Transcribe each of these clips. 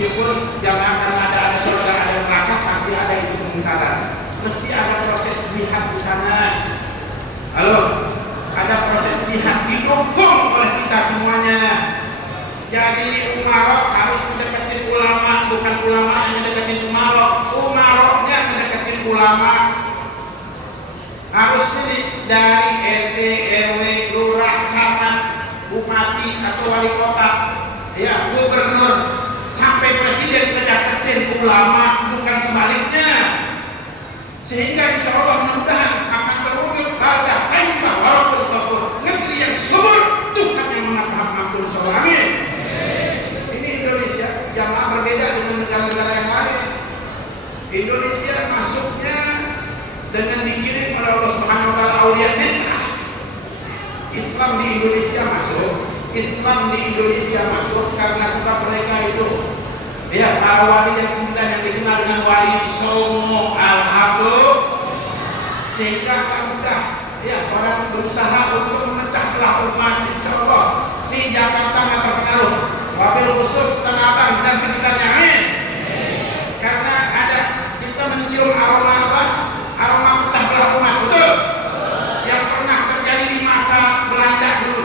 Meskipun jangan karena ada surga, ada neraka, pasti ada itu kemungkaran. Mesti ada proses jihad di sana. Halo, ada proses jihad didukung oleh kita semuanya. Jadi umarok harus mendekati ulama, bukan ulama yang mendekati umarok. Umaroknya mendekati ulama. Harus ini dari RT, RW, lurah, camat, bupati atau wali kota, ya gubernur sampai presiden mendekatin ulama, bukan sebaliknya. Sehingga insya Allah mudah-mudahan akan terwujud pada taibah walaupun kafir, negeri yang subur, Tuhan yang mengatur soal amin. Ini Indonesia jamaah berbeda dengan negara-negara yang lain. Indonesia masuknya dengan dikirim oleh Allah Subhanahu wa taala auliya nisah. Islam di Indonesia masuk. Islam di Indonesia masuk karena sebab mereka itu ya para wali yang 9 yang dikenal dengan wali Songo al-Habib, sehingga akan mudah ya orang berusaha untuk memecah belah umat. Insyaallah di Jakarta nggak terpengaruh, wabil khusus Tanah Abang dan sekitarnya, amin. Karena ada kita mencium aroma apa? Aroma pecah belah umat, betul? Yang pernah terjadi di masa Belanda dulu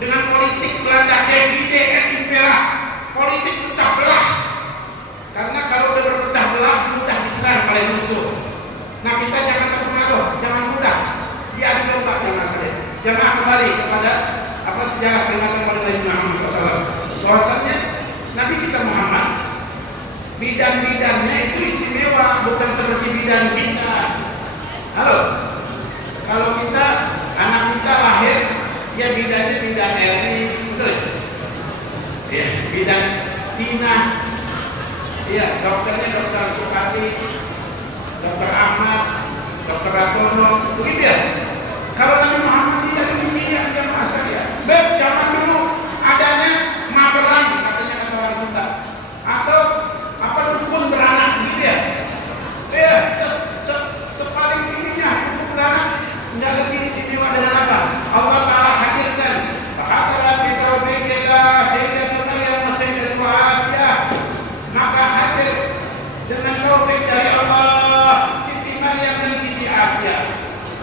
dengan politik Belanda divide et impera, politik pecah belah. Karena kalau udah berpecah belah mudah diserang oleh musuh. Nah kita jangan terpengaruh, jangan mudah diadu domba dengan masalah. Jangan kembali kepada apa sejarah peringatan pada Nabi Muhammad SAW. Bahwasannya Nabi kita Muhammad bidan-bidannya itu istimewa, bukan seperti bidan kita. Halo, kalau kita anak kita lahir ya bidannya bidan Erni, betul ya, bidan Tina. Iya, dokternya dokter Sukati, dokter Ahmad, dokter Ratono, begitu ya. Kalau Nabi Muhammad tidak demikian, dia masa ya. Zaman dulu adanya maberan, katanya kata orang Sunda, atau apa dukun beranak, begitu ya. Iya, sepaling tingginya dukun beranak nggak lebih istimewa dengan apa? Allah Taala hadirkan. Bahkan kita ubahillah Sayyidatul Maryam wa Sayyidatul Asiyah. Maka hadir dengan taufik dari Allah Siti Maryam dan Siti Asia.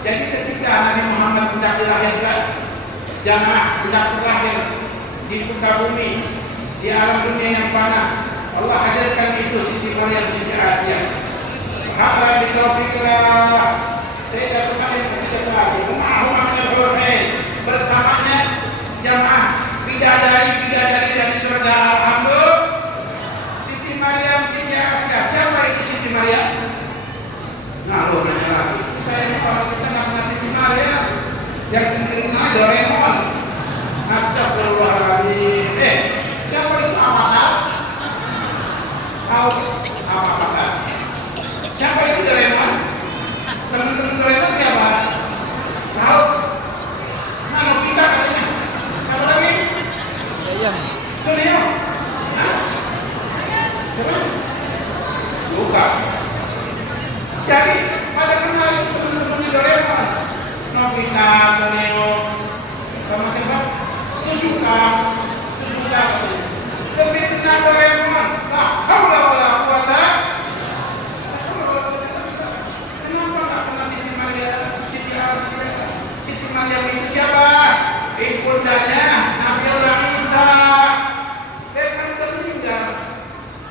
Jadi ketika Nabi Muhammad hendak dilahirkan, jamaah hendak terlahir di muka bumi, di alam dunia yang fana, Allah hadirkan itu Siti Maryam, Siti Asia. Hakra di taufiklah Sayyidatul Maryam dan Siti Asia. Bersamanya jamaah bidadari dari surga, alhamdulillah. Siti Maryam, Siti Asia. Siapa itu Siti Maryam? Nah, lo nanya lagi. Saya ini orang kita nggak pernah Siti Maryam. Yang dikenal Doraemon. Astagfirullahaladzim. Siapa itu Avatar? Tahu Avatar? Siapa itu Doraemon? Teman-teman Doraemon siapa? Tahu? Nah, Nobita katanya. Siapa lagi? Suneo. Coba buka. Jadi pada kenal itu teman-teman di Doraemon, Nobita, Suneo, sama siapa? Suzuka katanya. Lebih kenal Doraemon. Lah, haula wala quwata. Kenapa nggak kenal Siti Maryam, Siti Asia? Siti Maryam itu siapa? Ibundanya Nabiullah Isa.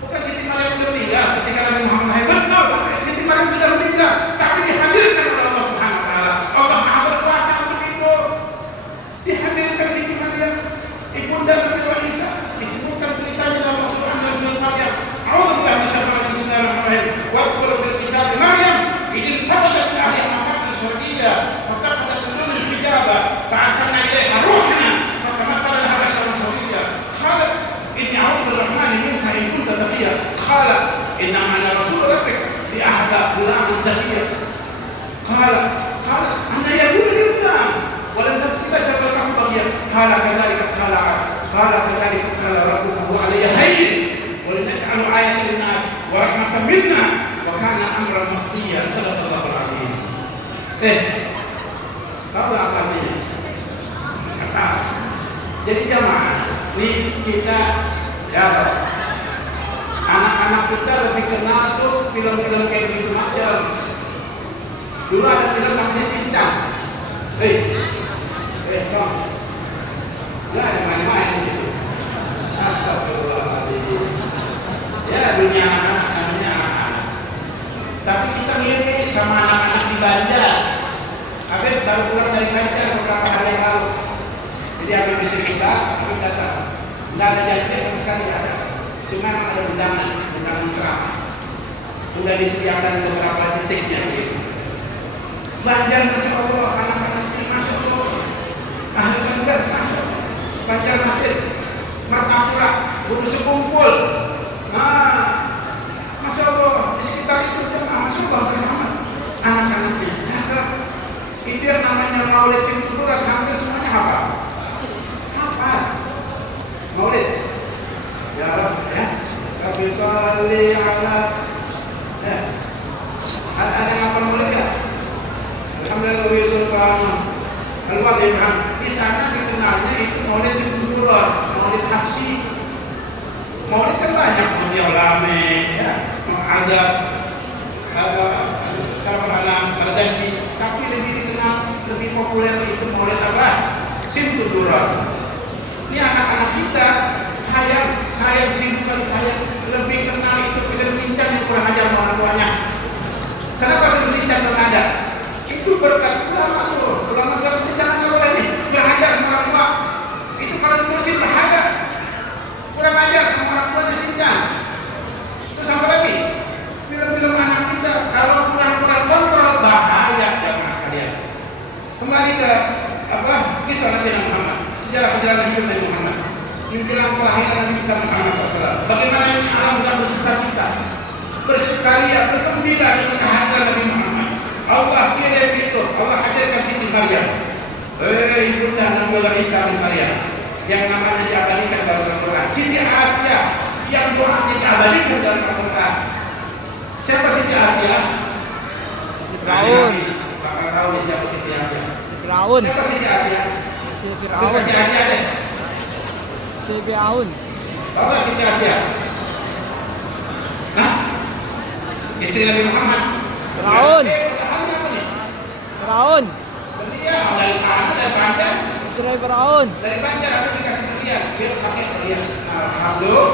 Bukan Siti Maryam sudah meninggal ketika Nabi Muhammad lahir. Betul, Siti Maryam sudah meninggal, tapi dihadirkan oleh Allah Subhanahu wa taala. Allah Maha berkuasa untuk itu. Dihadirkan Siti Maryam, ibunda Nabi Isa. Disebutkan ceritanya dalam Al-Qur'an dalam surah Maryam. A'udzubillahi minasyaitonir rajim. Bismillahirrahmanirrahim. Wa qul fil kitab Maryam idil tabadat ahli al-maqam as-surdiyah wa taqadat bidun al-hijaba fa'asalna ilaiha ruhana fa kamathal laha basharan sawiyya. Qalat inni a'udzu birrahmani minka in kunta taqiya. Qala inna ana rasul rabbika li ahda ghulam zakiyya. Qala ana yakunu li ghulam wa lam tasbiqa shabahu baghiyya. Qala kadhalika qala rabbuka huwa alayya hayyin wa linaj'alu ayatan lin-nas wa rahmatan minna wa kana amran maqdiya. Sallallahu alaihi. Tahu apa artinya? Kata. Jadi jamaah, ini kita ya kita lebih kenal tuh film-film kayak gitu macam. Dulu ada film namanya Shinchan. Tom. Nggak ada main-main di situ. Astagfirullahaladzim. Ya dunia anak-anak namanya anak-anak. Tapi kita ngelirik sama anak-anak di Banjar. Habib baru pulang dari Banjar beberapa hari yang lalu. Jadi Habib bisa kita, Habib datang. Nggak ada janji sama sekali, nggak ada. Cuma ada undangan ceramah. Udah disediakan beberapa titiknya gitu. Banjar, Masya Allah, anak-anak ini Masya Allah. Ahli Banjar masuk. Banjar Masjid, Martapura, Gunung Sekumpul. Masya Allah, di sekitar itu jemaah Masya Allah, anak-anaknya cakep. Itu yang namanya Maulid Simturan, hampir semuanya hafal. Maulid. Ya Rabbi, ya. Rabbi sholli ala. Ada yang hafal Maulid ya? Alhamdulillah Yusufan. Al-Wadhimah. Di sana dikenalnya itu Maulid Simturan, Maulid Habsi. Maulid kan banyak, Maulid Ulame, ya, Azab, Salam Barzanji. Tapi lebih dikenal, lebih populer itu Maulid apa? Simturan. Ini anak-anak kita, saya simpan, saya lebih kenal itu film Shinchan yang kurang ajar orang tuanya. Kenapa film Shinchan belum ada? Itu berkat ulama tuh, ulama itu jangan boleh nih berajar sama orang tua. Itu kalau diterusin bahaya. Kurang ajar sama orang tua di Shinchan. Terus apa lagi? Film-film anak kita kalau kurang-kurang kontrol bahaya jamaah sekalian. Kembali ke kisah Nabi Muhammad, sejarah perjalanan hidup Nabi Muhammad, menjelang kelahiran Nabi Muhammad SAW. Bagaimana ini alam dan bersuka-cita, bersukaria, bergembira dengan kehadiran Nabi Muhammad. Allah kirim itu, Allah hadirkan Siti Maryam. Ibunda Nabi Isa bin Maryam yang namanya diabadikan dalam Al-Quran. Siti Asia yang doanya diabadikan dalam Al-Quran. Siapa Siti Asia? Firaun. Bakal tahu nih siapa Siti Asia. Firaun. Siapa Siti Asia? Firaun. Kasih hadiah deh. Firaun. Tahu nggak Siti Asia? Nah, istri Nabi Muhammad. Firaun. Hadiah apa nih? Firaun. Dia dari sana, dari Banjar. Istri Firaun. Dari Banjar aku dikasih dia, dia pakai dia. Alhamdulillah.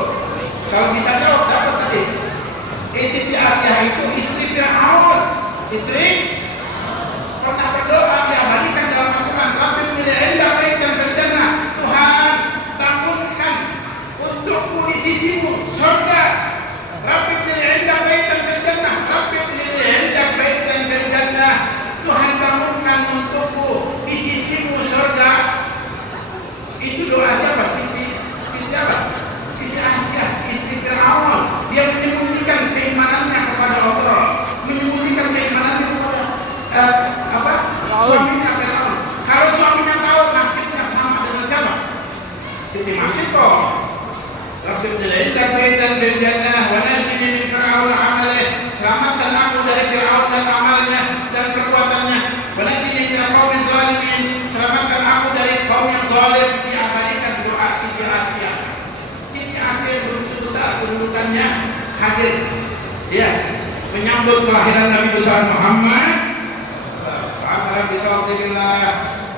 Kalau bisa jawab dapat tadi. Siti Asia itu istri Firaun. Istri pernah berdoa diabadikan dalam Al-Quran. Rabbi milih indah baik dan berjana. Tuhan bangunkan untukku di sisimu surga. Rabbi milih indah baik dan berjana. Rabbi milih indah baik dan berjana. Tuhan bangunkan untukku di sisimu surga. Itu doa siapa? Siti apa? Siti Asia, istri Firaun. Dia menyembunyikan keimanannya kepada Allah, menyembunyikan keimanannya kepada suaminya Firaun. Kalau suaminya tahu, nasibnya sama dengan siapa? Siti Masito. Rabbi ibnil'inda baitan bil jannah wa najini min Fir'aun amalih. Selamatkan aku dari Fir'aun dan amalnya dan perbuatannya. Wa najini min al-qawmi zalimin. Selamatkan aku dari kaum yang zalim. Diabadikan doa Siti Asia. Siti Asia begitu besar kedudukannya hadir. Ya, menyambut kelahiran Nabi besar Muhammad. Amara bi tawfiqillah.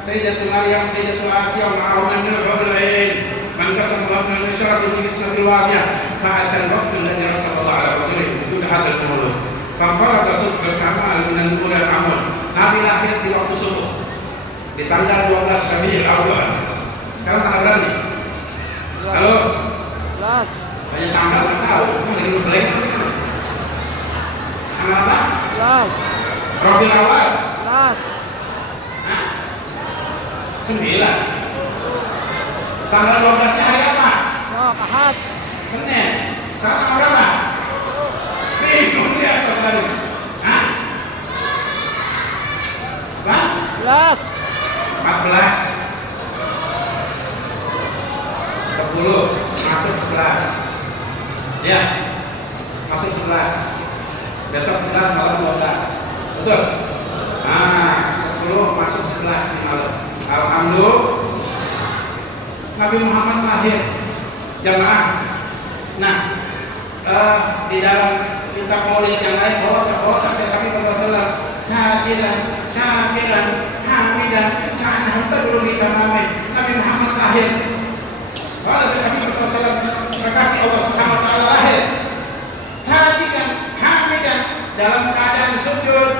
Sayyidatul Maryam, Sayyidatul Asia wa ma'awana min al-hurul 'ain. Man kasam Allah min syarab bi ismatil wadiyah. Fa'ata al-waqt alladhi rataba Allah 'ala qadrihi. Itu hadal al-mawlud. Fa'farada subhul kamal min al-nur al-amal. Nabi lahir di waktu subuh. Di tanggal 12 Rabiul Awwal. Sekarang tanggal berapa nih? Halo? 11. Banyak tanggal nggak tahu. Ini lagi ngeblank. Tanggal apa? 11. Rabiul Awwal. 11. Hah? 9. Tanggal 12-nya hari apa? Sok, Ahad. Senin. Sekarang tanggal berapa? Bingung ya saudara. Hah? Bang? 11. 14. 10. Masuk 11. Ya. Masuk 11. Besok 11 malam 12. Betul? Nah, 10 masuk 11 di malam. Alhamdulillah. Nabi Muhammad lahir. Jamaah. Nah, di dalam kitab Maulid yang lain bahwa kata Nabi SAW syakiran hamidan ka'annahu badrun li tamamih. Nabi Muhammad lahir, kata Nabi SAW, kekasih Allah Subhanahu wa taala lahir syakiran hamidan, dalam keadaan sujud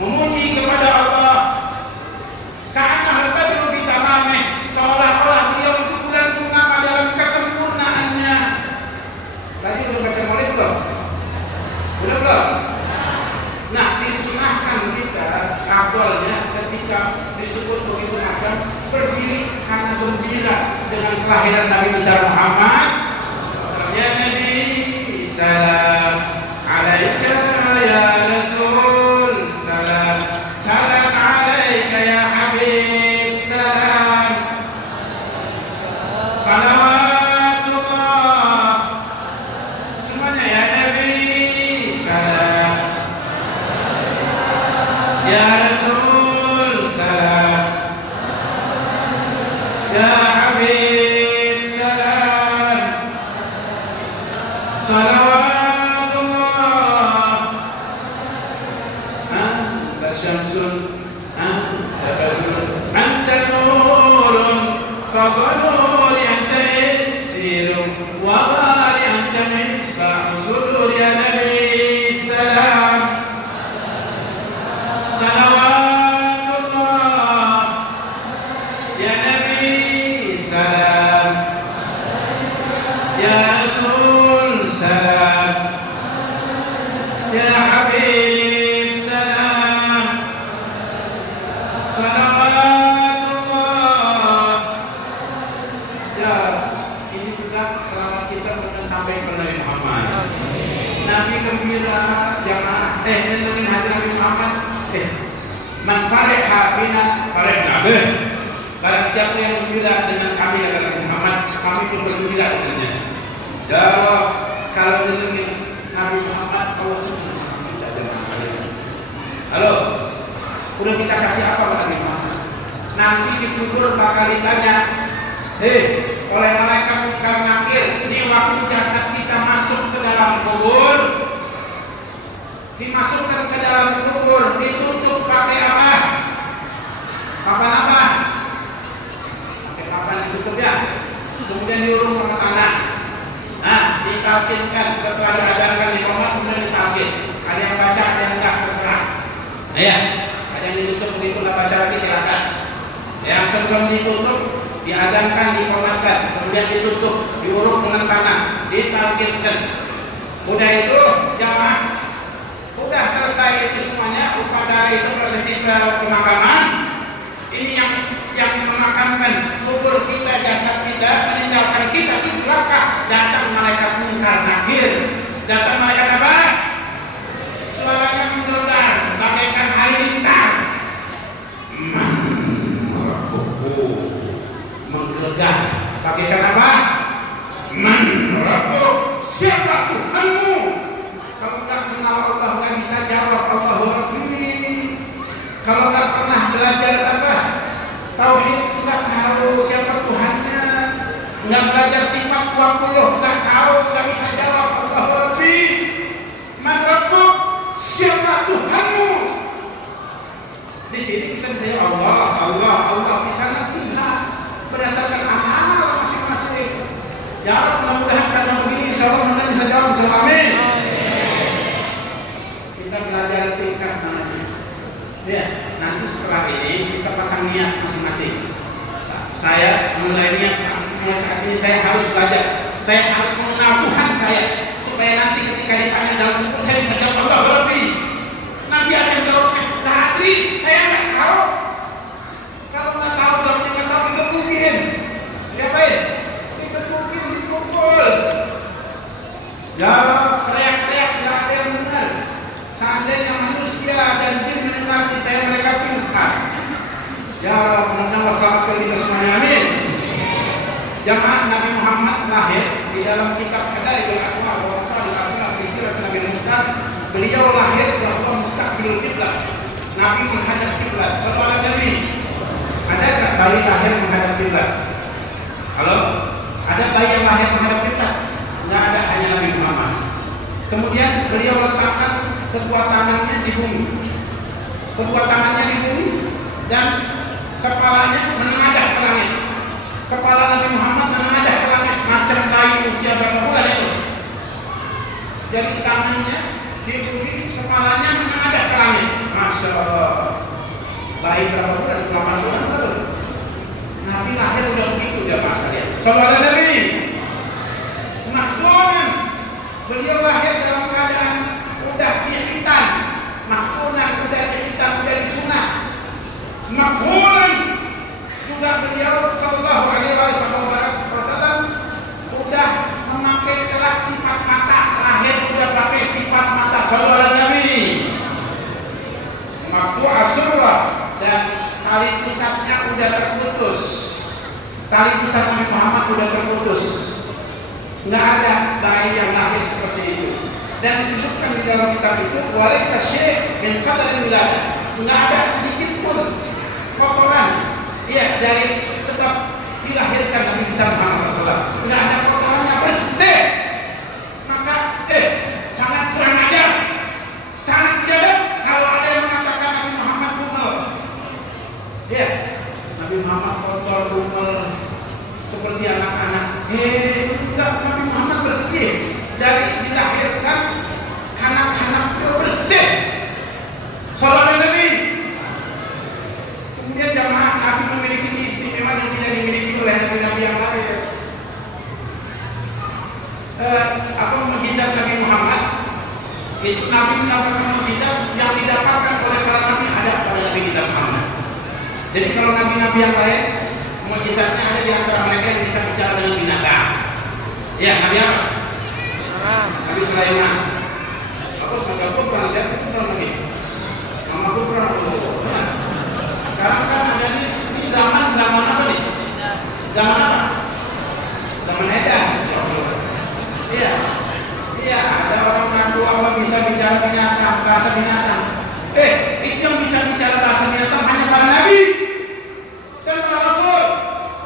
memuji kepada Allah, ka'annahu badrun li tamamih, seolah-olah beliau itu bulan purnama dalam kesempurnaannya. Tadi udah baca Maulid belum? Udah belum? Nah, disunahkan kita awalnya ketika disebut begitu macam berdiri karena gembira dengan kelahiran Nabi besar Muhammad. Ya Nabi, salam alaika ya Rasul, salam salam alaika ya Habib, salam salawatullah. Semuanya ya Nabi, salam ya Rasul, salam ya Habib, salam salawatullah. Anta syamsun anta badrun anta nurun fadluri anta iksirun wa bari anta misbah sudur. Ya Nabi, salam salawatullah. Ya Nabi, salam ya Rasul, salam ya Habib, salam salawatullah. Ya, ini juga selawat kita untuk sampai kepada Nabi Muhammad. Nabi gembira, jamaah nentuin hati Nabi Muhammad. Man fariha bina farihna bih. Barang siapa yang gembira dengan kami, kata Nabi Muhammad, kami pun bergembira dengannya. Ya, kalau nentuin Nabi Muhammad, Allah senang sama kita dengan saya. Halo, udah bisa kasih apa pada Nabi Muhammad? Nanti di kubur bakal ditanya, oleh malaikat Munkar Nakir, ini waktu jasad kita masuk ke dalam kubur, dimasukkan ke dalam kubur, ditutup pakai apa? Papan apa? Pakai papan ditutup ya. Kemudian diurus sama tanah. Nah, ditalkinkan setelah diajarkan di komat, kemudian ditalkin. Ada yang baca, ada yang enggak, terserah. Nah ya, ada yang ditutup begitu nggak baca lagi silakan. Yang sebelum ditutup diadankan, dikomatkan, kemudian ditutup, diuruk dengan tanah, ditalkinkan. Udah itu jamaah, udah selesai itu semuanya upacara itu, prosesi pemakaman. Ini yang memakamkan kubur kita, jasad kita, meninggalkan kita di belakang. Datang malaikat Munkar Nakir. Datang malaikat apa? Suaranya menggelegar bagaikan halilintar. Menggelegar bagaikan apa? Man Rabbuk, siapa Tuhanmu? Kalau nggak kenal Allah nggak bisa jawab Allahu Rabbi. Kalau nggak pernah belajar apa? Tauhid, nggak tahu siapa Tuhannya. Nggak belajar sifat 20, nggak tahu, nggak bisa jawab Allahu Rabbi. Man Rabbuk, siapa Tuhanmu? Di sini kita bisa jawab Allah, Allah, Allah. Di sana tidak, berdasarkan amal masing-masing. Jawab, mudah-mudahan karena begini, insya Allah mudah bisa jawab, insya Allah, amin. Kita belajar singkat namanya. Ya, nanti setelah ini kita pasang niat masing-masing. Saya mulai niat saat ini, saya harus belajar, saya harus mengenal Tuhan saya, supaya nanti ketika ditanya dalam buku saya bisa jawab Allah lebih. Nanti ada yang jawabnya, tadi saya nggak tahu. Kalau nggak tahu, jawabnya nggak tahu, dikebukin. Diapain? Dikebukin, dipukul. Ya, teriak-teriak nggak ada yang dengar. Seandainya manusia dan jin mendengar saya, mereka pingsan. Ya Allah, mudah-mudahan selamatkan kita semuanya, amin. Jamaah, Nabi Muhammad lahir di dalam kitab Hidayah Al-Aqwal wa Qadil Asrar fi Sirat Nabi Muhammad. Beliau lahir bahwa mustaqbil kiblat. Nabi menghadap kiblat. Saudara Nabi, adakah bayi lahir menghadap kiblat? Halo? Ada bayi yang lahir menghadap kiblat? Enggak ada, hanya Nabi Muhammad. Kemudian beliau letakkan kedua tangannya di bumi, dan kepalanya menengadah ke langit. Kepala Nabi Muhammad menengadah ke langit macam bayi usia berapa bulan itu. Jadi tangannya di bumi, kepalanya menengadah ke langit. Masya Allah. Bayi berapa bulan? 8 bulan berapa? Nabi lahir udah begitu dia sekalian. Sallallahu alaihi Nabi. Maktunan. Beliau lahir dalam keadaan udah dihitan. Maktunan udah dihitan, udah disunat. Makhulan juga beliau sallallahu alaihi wasallam udah memakai cerak sifat mata, lahir udah pakai sifat mata. Sallallahu alaihi Nabi. Maktu asurlah, dan tali pusatnya udah terputus. Tali pusat Nabi Muhammad udah terputus. Nggak ada bayi yang lahir seperti itu. Dan disebutkan di dalam kitab itu, walaysa syai' min qadri wiladah. Nggak ada sedikit pun kotoran, ya, dari sebab dilahirkan Nabi besar Muhammad SAW. Nggak ada kotorannya, bersih. Maka sangat kurang ajar, sangat biadab kalau ada yang mengatakan Nabi Muhammad kumel. Ya, Nabi Muhammad kotor, kumel seperti anak-anak. Enggak, Nabi Muhammad bersih. Dari dilahirkan kanak-kanak beliau bersih. Sallallahu alaihi Nabi. Kemudian jamaah, Nabi memiliki keistimewaan yang tidak dimiliki oleh Nabi yang lain. Mukjizat Nabi Muhammad itu, Nabi mendapatkan mukjizat yang didapatkan oleh para nabi ada pada Nabi kita Muhammad. Jadi kalau nabi-nabi yang lain mukjizatnya ada di antara mereka yang bisa bicara dengan binatang. Ya, Nabi apa? Nabi Sulaiman. Aku sudah pernah lihat itu lagi. Mama aku pernah ya. Sekarang kan ada ini zaman apa nih? Zaman apa? Zaman edan. Iya. Iya, ada orang ngaku Allah bisa bicara binatang, bahasa binatang. Itu yang bisa bicara bahasa binatang hanya para nabi dan para rasul.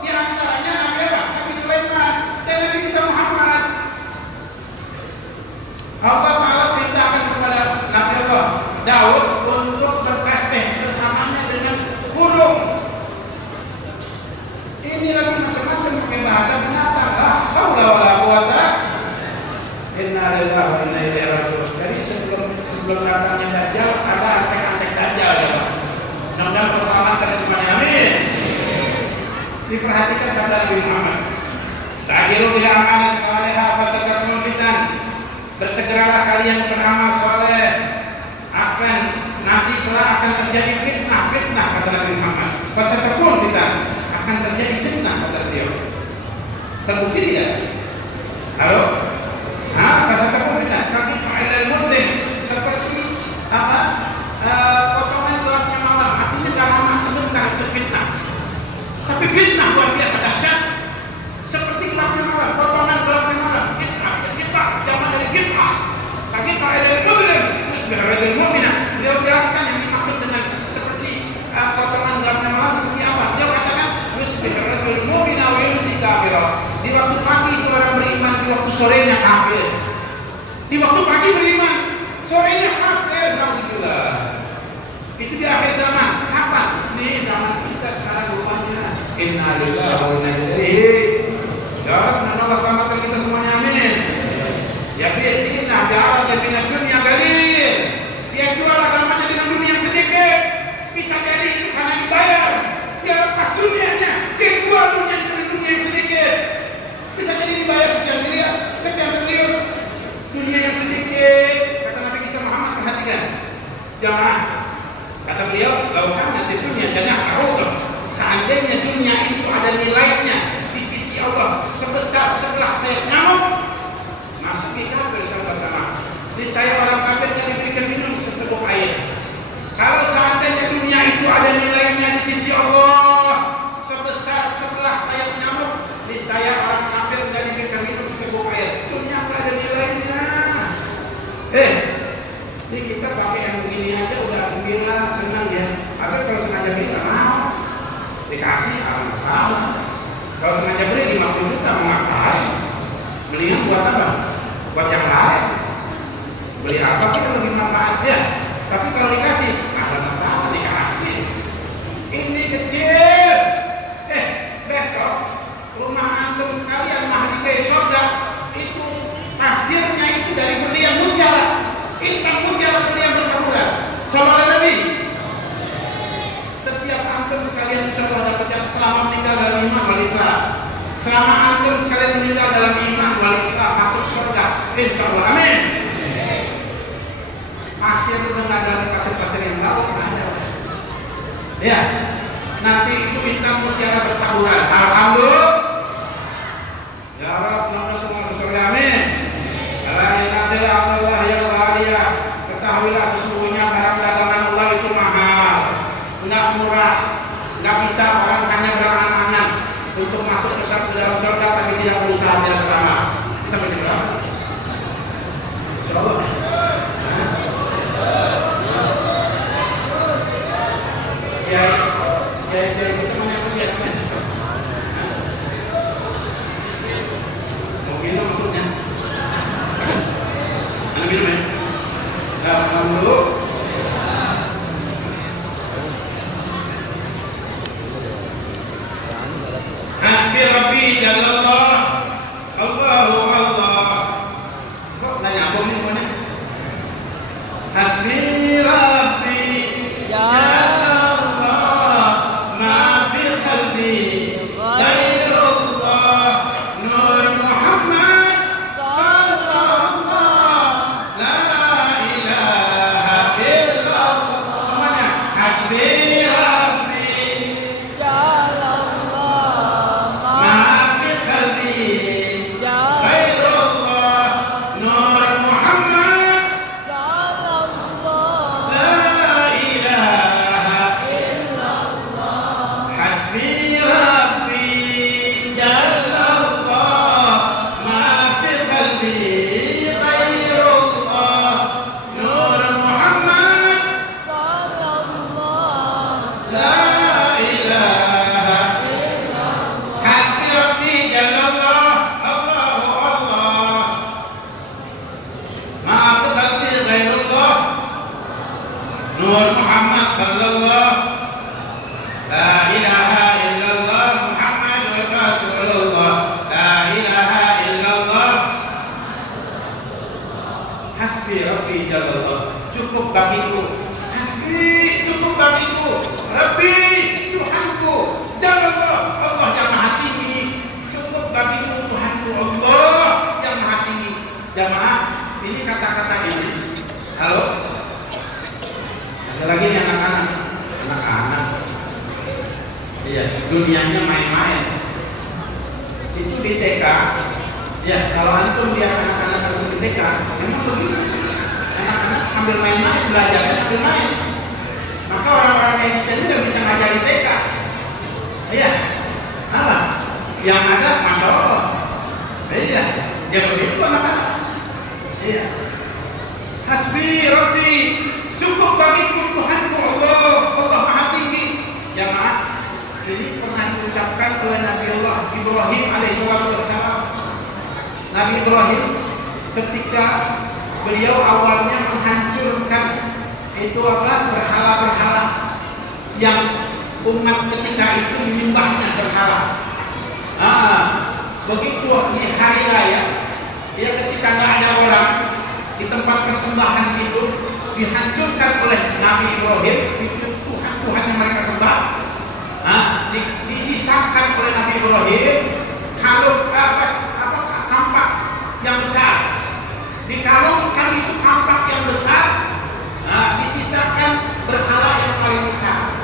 Di antaranya Nabi apa? Nabi Sulaiman dan Nabi kita Muhammad. Allah Ta'ala perintahkan kepada Nabi Allah Daud untuk bertasbih bersamanya dengan burung. Ini lagi macam-macam pakai bahasa binatang. La haula wala quwata inna lillahi wa inna ilaihi raji'un. Jadi sebelum datangnya Dajjal ada antek-antek Dajjal ya Pak. Mudah-mudahan keselamatan semuanya, amin. Diperhatikan sabda Nabi Muhammad. Ta'jilu bil a'mal salihah fasatakum fitan. Bersegeralah kalian beramal soleh, nanti kelak akan terjadi fitnah kata Nabi Muhammad. Fasatakum fitan, akan terjadi fitnah kata beliau. Terbukti tidak? Halo? Fasatakum fitan, kaki fa'ilal muslim seperti apa? Potongan gelapnya malam, artinya gak lama sebentar itu fitnah. Tapi fitnah luar biasa dahsyat. Seperti gelapnya malam, potongan gelapnya malam. Kita zaman dari kita. Kaki fa'ilal muslim, yusbih rajul mu'minah. Beliau jelaskan yang dimaksud dengan seperti potongan gelapnya malam seperti apa? Beliau katakan yusbih rajul mu'minah wa yumsi kafirah. Di waktu pagi seorang beriman, di waktu sorenya kafir. Di waktu pagi beriman, sorenya kafir. Alhamdulillah. Itu di akhir zaman. Kapan? Nih zaman kita sekarang rupanya. Inna lillahi wa inna ilaihi. Ya Rabb, Allah selamatkan kita semuanya, amin. Ya bi'dina bi'arad min dunia galil. Dia jual agamanya dengan dunia yang sedikit. Bisa jadi itu karena dibayar. Dia lepas dunianya, dia jual dunia dengan dunia yang sedikit. Bisa jadi dibayar sekian miliar, sekian triliun. Dunia yang sedikit. Kata Nabi kita Muhammad, perhatikan jamaah. Kata beliau, laukan nanti dunia jangan arud. Seandainya dunia itu ada nilainya di sisi Allah sebesar sebelah sayap nyamuk, masuk di kafir sahabat pertama. Di saya orang kafir yang diberikan minum seteguk air. Kalau seandainya dunia itu ada nilainya di sisi Allah sebesar sebelah sayap nyamuk, di saya orang kafir yang diberikan minum seteguk air. Dunia nggak ada nilainya. Ini kita pakai yang begini aja udah gembira, senang ya. Tapi kalau sengaja beli nggak mau, dikasih masalah. Kalau sengaja beli 50 juta mau ngapain? Mendingan buat apa? Buat yang lain. kalau dikasih, ada masalah dikasih. Ini kecil. Besok rumah antum sekalian mahligai surga itu hasilnya itu dari berlian mutiara, intang mutiara berlian bertaburan. Sahabat Nabi. Setiap antum sekalian insyaallah dapat selama meninggal dalam iman wal Islam. Selama antum sekalian meninggal dalam iman wal Islam masuk surga insyaallah. Amin. Pasir udah nggak ada pasir-pasir yang laut ada. Ya, nanti itu bintang mutiara bertaburan. Alhamdulillah. Ya Rabb, semoga semua masuk surga. Amin. Alaihi nasir Allah ya ghaliyah. Ketahuilah sesungguhnya barang dagangan Allah itu mahal, nggak murah, nggak bisa orang hanya berangan-angan untuk masuk ke dalam surga tapi tidak berusaha tidak beramal. Bisa baca berapa? Insyaallah. Ya, kita mana lihat kan? Mau minum maksudnya? Mana minum ya? Nah, minum dulu. Hasbi Rabbi Jalallah, Allahu Allah. Kok nggak nyambung nih semuanya? Hasbi Rabbi Jalallah, ma fi qalbi ghairullah, Nur Muhammad sallallahu, la ilaha illallah. Semuanya Hasbi Rabbi ma fi qalbi ghairullah, Nur Muhammad la ilaha Hasbi Rabbi Jalallah, ma fi qalbi ghairullah, Nur Muhammad la ilaha Hasbi Rabbi Jalallah, Allahu Allah, ma fi qalbi ghairullah, Nur Muhammad sallallahu, la ilaha illallah, Muhammadur Rasulullah, la ilaha illallah. Hasbi Rabbi Jalallah, cukup bagiku. Hasbi, cukup bagiku. Rabbi, Tuhanku. Jalallah, Allah yang maha tinggi. Cukup bagiku Tuhanku, Allah yang maha tinggi. Jamaah, ini kata-kata ini. Halo? Ada lagi yang anak-anak. Anak-anak. Iya, dunianya main-main. Itu di TK. Ya, kalau antum lihat anak-anak antum di TK, memang begitu. Anak-anak sambil main-main, belajarnya sambil main. Maka orang-orang kayak kita juga bisa ngajari TK. Iya, apa? Yang ada, masya Allah. Iya, ya begitu anak-anak. Iya. Hasbi Rabbi, cukup bagiku Tuhanku, Allah, Allah maha tinggi. Jamaah, ini pernah diucapkan oleh Nabi Allah Ibrahim alaihissalam. Nabi Ibrahim ketika beliau awalnya menghancurkan itu berhala-berhala yang umat ketika itu menyembahnya berhala. Begitu di hari raya, dia ketika nggak ada orang di tempat persembahan itu dihancurkan oleh Nabi Ibrahim, itu Tuhan yang mereka sembah. Disisakan oleh Nabi Ibrahim kalung kampak yang besar, dikalungkan itu kampak yang besar, disisakan berhala yang paling besar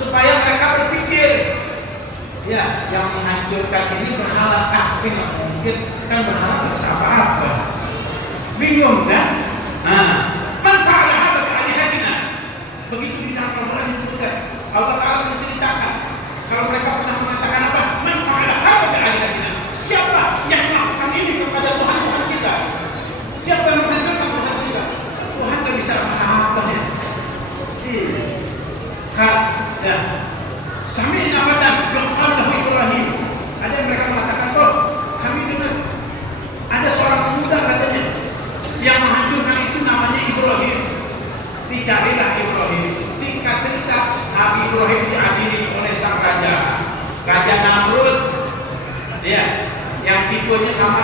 supaya mereka berpikir, ya yang menghancurkan ini berhala, tapi nggak mungkin kan berhala besar apa, bingung kan? Man fa'ala hadza bi alihatina. Begitu di dalam Al-Qur'an disebutkan, Allah Ta'ala menceritakan kalau mereka pernah mengatakan apa? Man fa'ala hadza bi alihatina. Siapa yang melakukan ini kepada Tuhan kita? Siapa yang menghancurkan Tuhan kita? Tuhan nggak bisa apa-apa ya. Ya. Sami'na badan yuqalu lahu Ibrahim. Ada yang mereka mengatakan, oh kami dengar ada seorang pemuda katanya yang menghancurkan itu namanya Ibrahim. Dicarilah resikonya sama